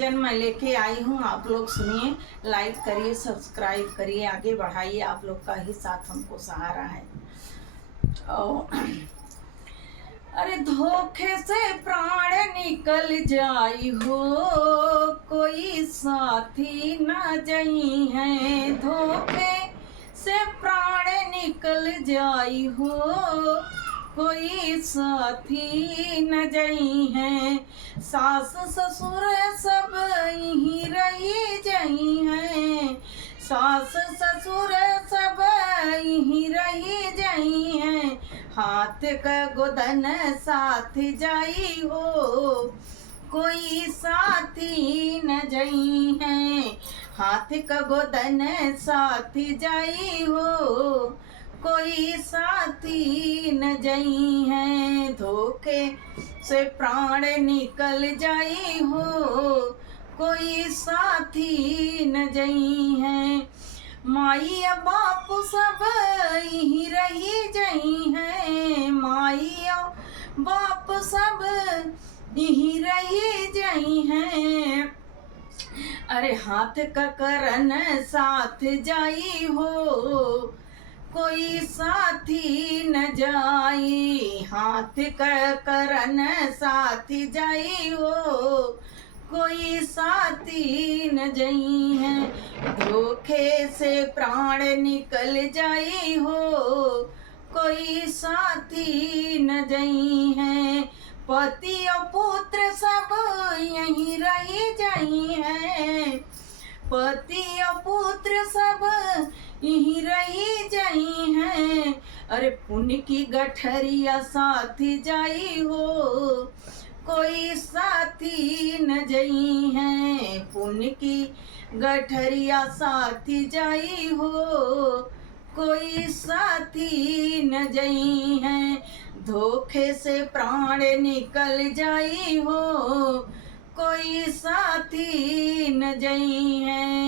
भजन मैं लेके आई हूँ, आप लोग सुनिए, लाइक करिए, सब्सक्राइब करिए, आगे बढ़ाइए, आप लोग का ही साथ हमको सहारा है। अरे धोखे से प्राण निकल जाई हो, कोई साथी न जई है। धोखे से प्राण निकल जाई हो, कोई साथी न जई है। सास ससुर सब यहीं रही जई है। सास ससुर सब यहीं रही जई है। हाथ का गोदन साथ जाई हो, कोई साथी न जई है। हाथ का गोदन साथ जाई हो, कोई साथी न जई है। धोखे से प्राण निकल जाई हो, कोई साथी न जई है। माई बाप सब यहीं रही जई है। माई बाप सब यहीं रही जई है। अरे हाथ का करन साथ जाई हो, कोई साथी न जाई। हाथ का करन साथ जाई हो, कोई साथी न जई है। धोखे से प्राण निकल जाई हो, कोई साथी न जई है। पति और पुत्र सब यहीं रही जई है। पति और पुत्र सब यहीं रही जई है। अरे पुण्य की गठरिया साथ जाई हो, कोई साथी न जई है। पुण्य की गठरिया साथ जाई हो, कोई साथी न जई है। धोखे से प्राण निकल जाई हो, कोई साथी न जई है।